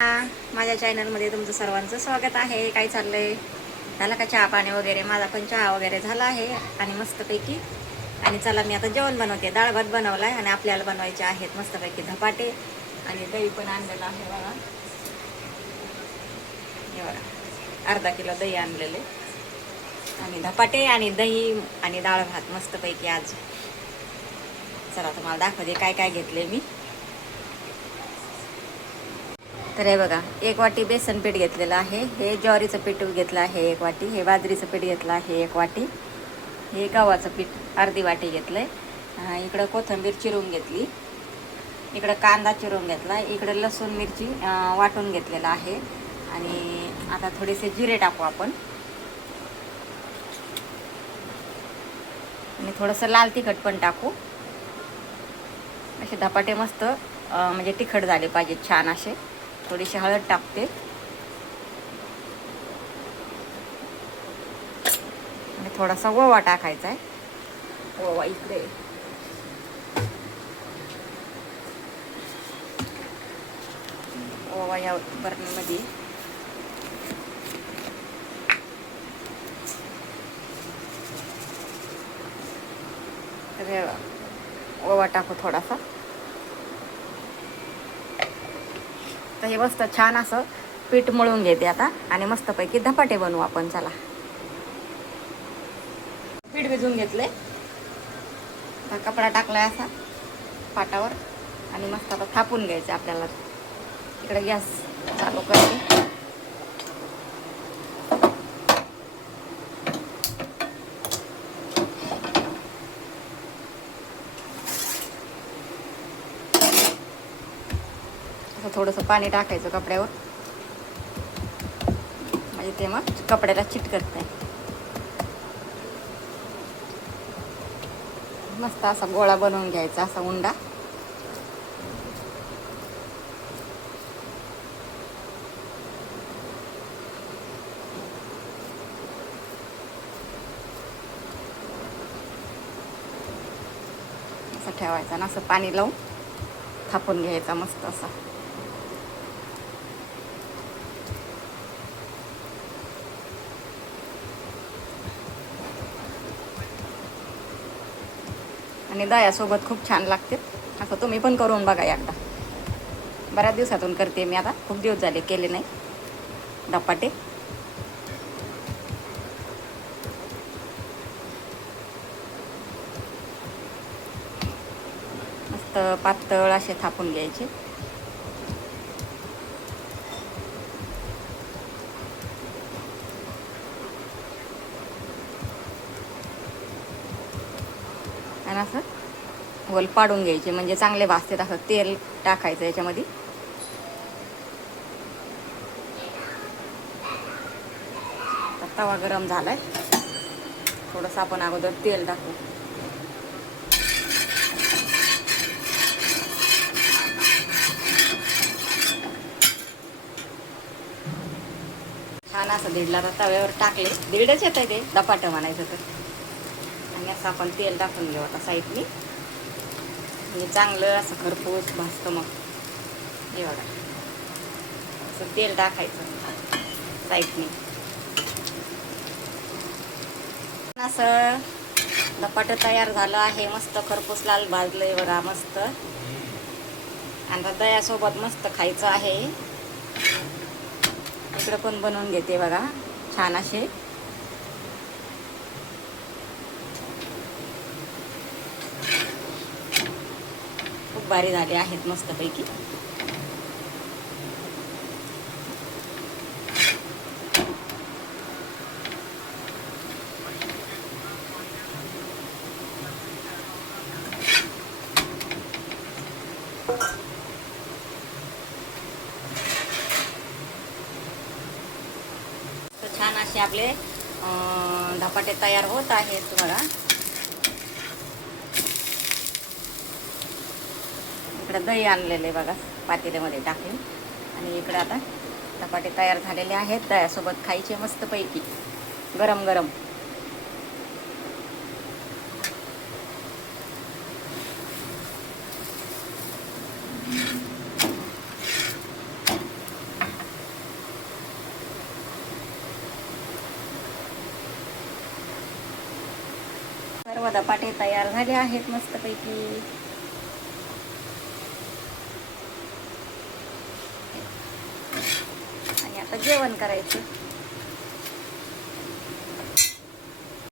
माझ्या चॅनलमध्ये तुमचं सर्वांचं स्वागत आहे. काय चाललंय? झाला का चहा पाणी वगैरे? माझा पण चहा वगैरे झाला आहे आणि मस्तपैकी. आणि चला मी आता जेवण बनवते. डाळ भात बनवला आहे आणि आपल्याला बनवायचे आहेत मस्तपैकी धपाटे आणि दही पण आणलेलं आहे बघा. हे बघा, अर्धा किलो दही आणलेले आणि धपाटे आणि दही आणि डाळ भात मस्तपैकी आज. चला तुम्हाला दाखवते काय काय घेतले मी. तर हे बघा, 1 वाटी बेसन पीठ घेतलेलं आहे. हे ज्वारीचं पीठ घेतलं आहे 1 वाटी. हे बाजरीचं पीठ घेतलं आहे 1 वाटी. हे गव्हाचं पीठ अर्धी वाटी घेतलं आहे. इकडं कोथिंबीर चिरून घेतली. इकडं कांदा चिरून घेतला. इकडं लसूण मिरची वाटून घेतलेला आहे. आणि आता थोडेसे जिरे टाकू आपण आणि थोडंसं लाल तिखट पण टाकू. असे धपाटे मस्त म्हणजे तिखट झाले पाहिजे छान असे. थोडीशी हळद टाकते आणि थोडासा ओवा टाकायचा आहे. ओवा इकडे, ओवा या बर्नमध्ये. तर ओवा टाकू थोडासा. तर हे मस्त छान असं पीठ मळून घेते आता आणि मस्तपैकी धपाटे बनवू आपण. चला, पीठ भिजवून घेतले. कपडा टाकलाय असा पाटावर आणि मस्त आता थापून घ्यायचं आपल्याला. इकडे गॅस चालू करते. असं थोडंसं पाणी टाकायचं कपड्यावर म्हणजे ते मग कपड्याला चिटकत नाही. मस्त असा गोळा बनवून घ्यायचा, असा उंडा. असं ठेवायचा आणि असं पाणी लावून थापून घ्यायचा मस्त असा. आणि दह्यासोबत खूप छान लागते. असं तुम्ही पण करून बघा एकदा. बऱ्याच दिवसातून करते मी, आता खूप दिवस झाले केले नाही धपाटे. मस्त पातळ असे थापून घ्यायचे. आणि असं होल पाडून घ्यायचे म्हणजे चांगले भाजतात. असं तेल टाकायचं याच्यामध्ये. तवा गरम झालाय. थोडंसं आपण अगोदर तेल टाकू. छान असं दीडला तर तव्यावर टाकले. दीडच येत आहे ते धपाटं म्हणायचं तर. आणि असं आपण तेल टाकून घेऊ आता साईडनी. म्हणजे चांगलं असं खरपूस भाजतं मग. हे बघा, असं तेल टाकायचं साईडनी. असं धपाटं तयार झालं आहे. मस्त खरपूस लाल भाजलंय बघा मस्त. आणि दह्यासोबत मस्त खायचं आहे. इकडं पण बनवून घेते बघा छान असे. खूप भारी झाले आहेत मस्तपैकी. छान असे आपले धपाटे तयार होत आहेत बघा. इकडे दही आणलेले बघा पातेल्यामध्ये टाकून. आणि इकडे आता धपाटे तयार झालेले आहेत. दह्यासोबत खायचे मस्तपैकी गरम गरम. सर्व धपाटे तयार झाले आहेत मस्तपैकी. आणि आता जेवण करायचं.